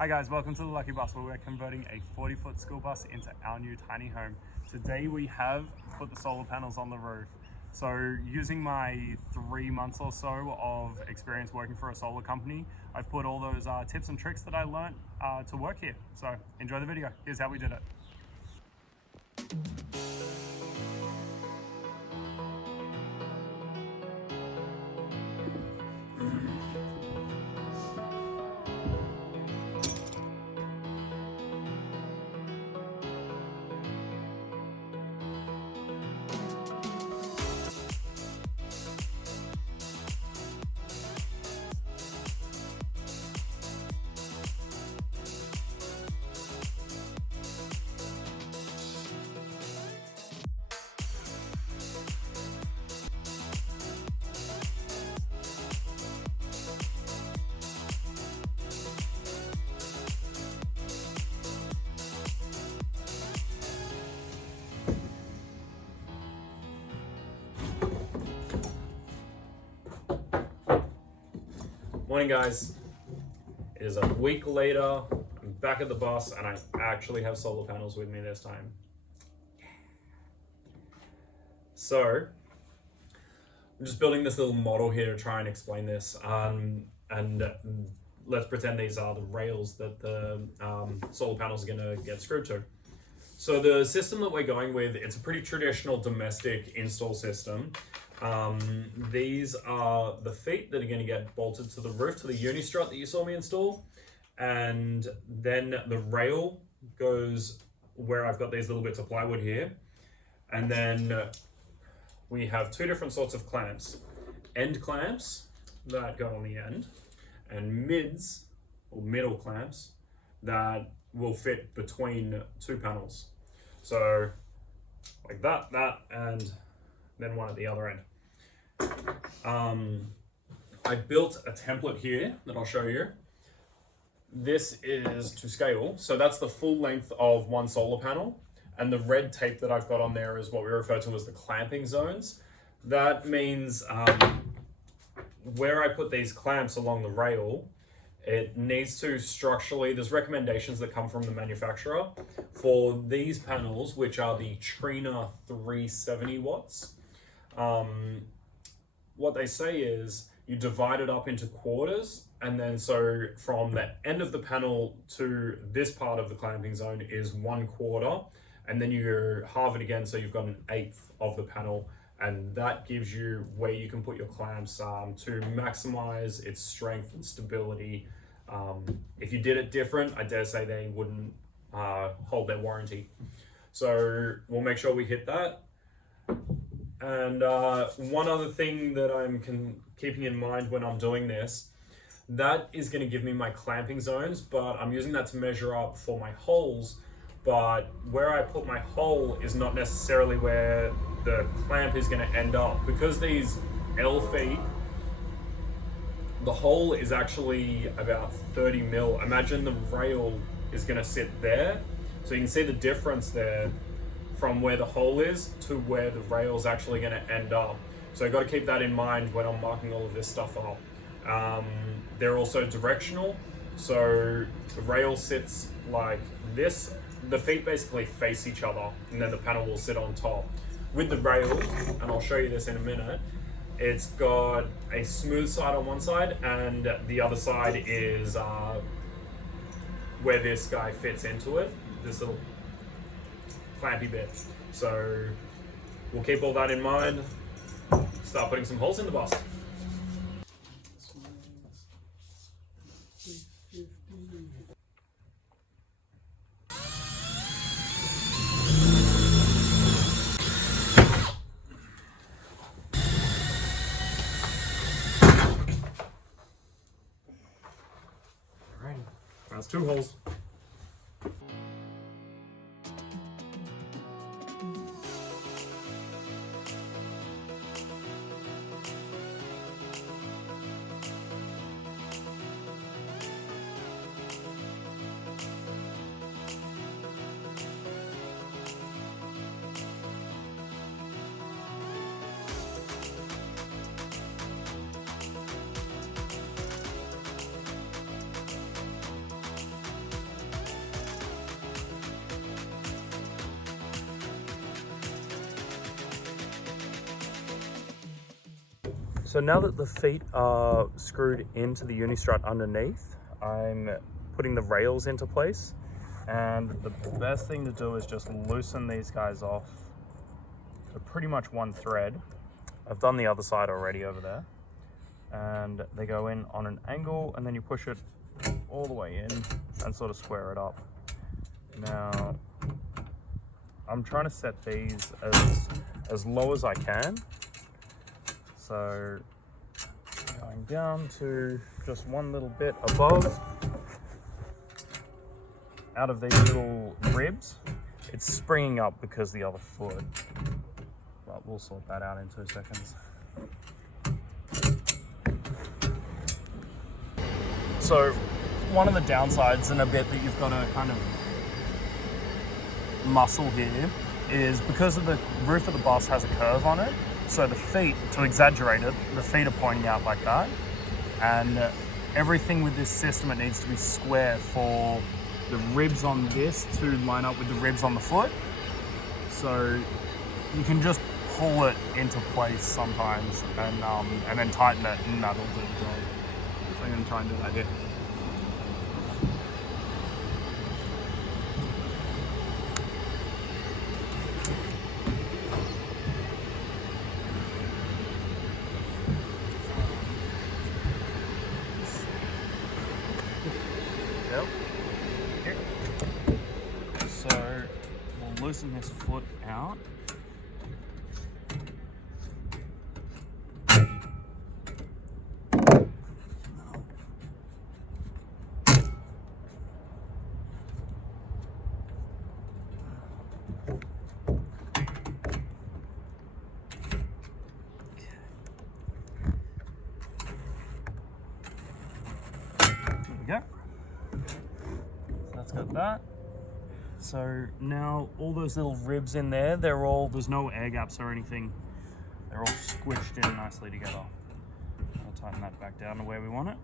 Hi guys, welcome to the Lucky Bus, where we're converting a 40-foot school bus into our new tiny home. Today we have put the solar panels on the roof. So using my 3 months or so of experience working for a solar company, I've put all those tips and tricks that I learned to work here. So enjoy the video. Here's how we did it. Morning guys, it is a week later. I'm back at the bus and I actually have solar panels with me this time. So I'm just building this little model here to try and explain this, and let's pretend these are the rails that the solar panels are going to get screwed to. So the system that we're going with, it's a pretty traditional domestic install system. These are the feet that are going to get bolted to the roof, to the uni strut that you saw me install, and then the rail goes where I've got these little bits of plywood here, and then we have two different sorts of clamps: end clamps that go on the end, and mids or middle clamps that will fit between two panels. So like that, and then one at the other end. I built a template here that I'll show you. This is to scale, so that's the full length of one solar panel, and the red tape that I've got on there is what we refer to as the clamping zones. That means where I put these clamps along the rail, it needs to structurally, there's recommendations that come from the manufacturer for these panels, which are the Trina 370 watts. What they say is you divide it up into quarters, and then so from the end of the panel to this part of the clamping zone is 1/4, and then you halve it again, so you've got 1/8 of the panel, and that gives you where you can put your clamps to maximize its strength and stability. If you did it different, I dare say they wouldn't hold their warranty. So we'll make sure we hit that. And one other thing that I'm keeping in mind when I'm doing this, that is going to give me my clamping zones, but I'm using that to measure up for my holes. But where I put my hole is not necessarily where the clamp is going to end up. Because these L feet, the hole is actually about 30 mil. Imagine the rail is going to sit there. So you can see the difference there from where the hole is to where the rail is actually going to end up. So I've got to keep that in mind when I'm marking all of this stuff up. They're also directional. So the rail sits like this. The feet basically face each other, and then the panel will sit on top. With the rail, and I'll show you this in a minute, it's got a smooth side on one side, and the other side is where this guy fits into it, this little clampy bit. So we'll keep all that in mind, start putting some holes in the bus. Alright, that's 2 holes. So now that the feet are screwed into the unistrut underneath, I'm putting the rails into place. And the best thing to do is just loosen these guys off to pretty much one thread. I've done the other side already over there. And they go in on an angle, and then you push it all the way in and sort of square it up. Now, I'm trying to set these as low as I can. So, going down to just one little bit above. Out of these little ribs, it's springing up because the other foot. But we'll sort that out in 2 seconds. So, one of the downsides and a bit that you've got to kind of muscle here is because of the roof of the bus has a curve on it, so the feet, to exaggerate it, the feet are pointing out like that, and everything with this system, it needs to be square for the ribs on this to line up with the ribs on the foot. So you can just pull it into place sometimes and then tighten it, and that'll do the job. So I'm going to try and do that here. So we'll loosen this foot out. There we go. So that's got that. So now all those little ribs in there, there's no air gaps or anything. They're all squished in nicely together. I'll tighten that back down to where we want it.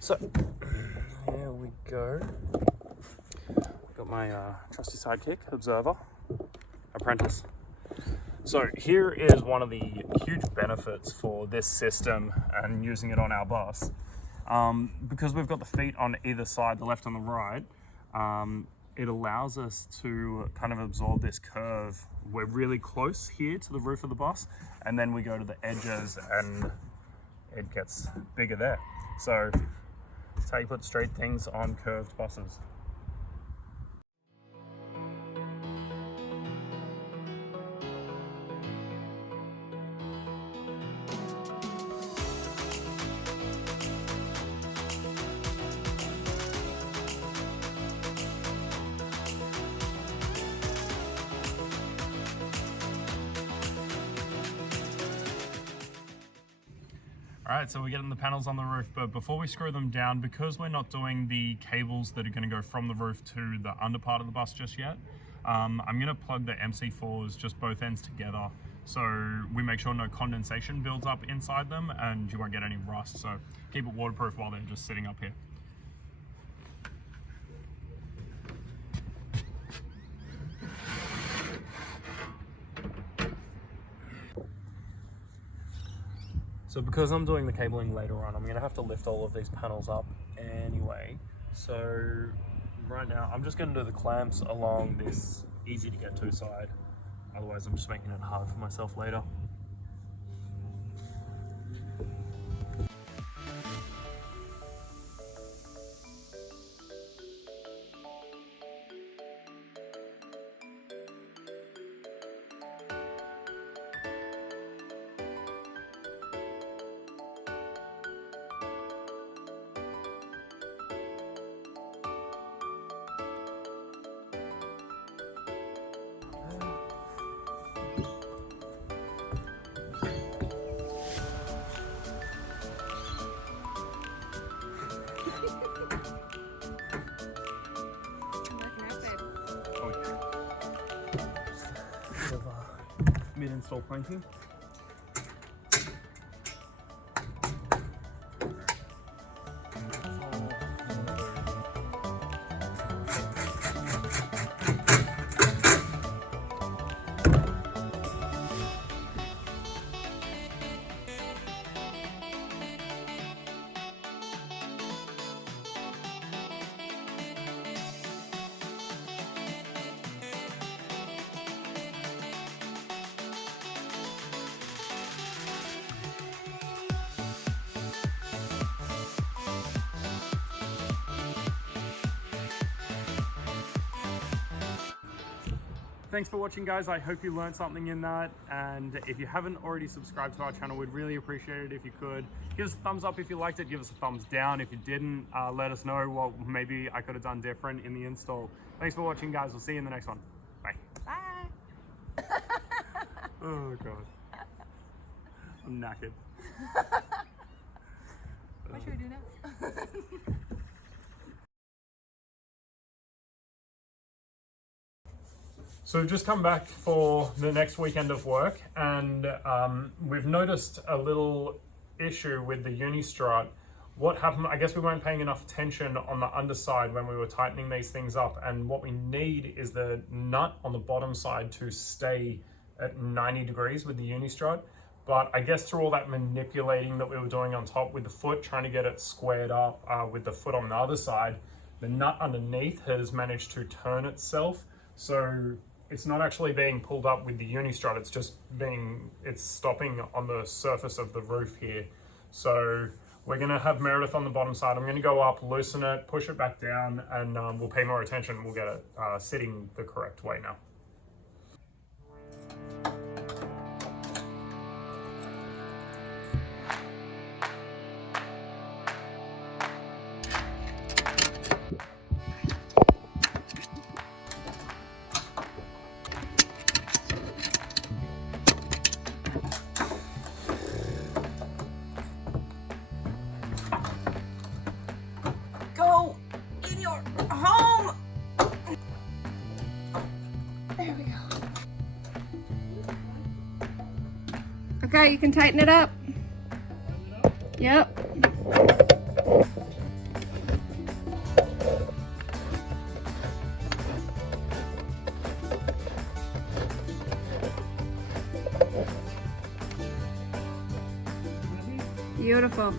So, here we go. Got my trusty sidekick, Observer, Apprentice. So here is one of the huge benefits for this system and using it on our bus. Because we've got the feet on either side, the left and the right, it allows us to kind of absorb this curve. We're really close here to the roof of the bus, and then we go to the edges and it gets bigger there. So that's how you put straight things on curved buses. Alright, so we're getting the panels on the roof, but before we screw them down, because we're not doing the cables that are going to go from the roof to the under part of the bus just yet, I'm going to plug the MC4s, just both ends together, so we make sure no condensation builds up inside them and you won't get any rust, so keep it waterproof while they're just sitting up here. So because I'm doing the cabling later on, I'm going to have to lift all of these panels up anyway. So right now, I'm just going to do the clamps along this easy to get to side. Otherwise, I'm just making it hard for myself later. install clanking. Thanks for watching, guys. I hope you learned something in that, and if you haven't already subscribed to our channel, we'd really appreciate it if you could. Give us a thumbs up if you liked it, give us a thumbs down if you didn't. Let us know what maybe I could have done different in the install. Thanks for watching, guys. We'll see you in the next one. Bye. Bye. Oh god, I'm knackered. What should we do now? So we've just come back for the next weekend of work, and we've noticed a little issue with the Unistrut. What happened, I guess we weren't paying enough attention on the underside when we were tightening these things up, and what we need is the nut on the bottom side to stay at 90 degrees with the Unistrut. But I guess through all that manipulating that we were doing on top with the foot, trying to get it squared up with the foot on the other side, the nut underneath has managed to turn itself. So it's not actually being pulled up with the Unistrut, it's stopping on the surface of the roof here. So we're gonna have Meredith on the bottom side. I'm gonna go up, loosen it, push it back down, and we'll pay more attention. We'll get it sitting the correct way now. Go in your home. There we go. Okay, you can tighten it up. Yep. Beautiful.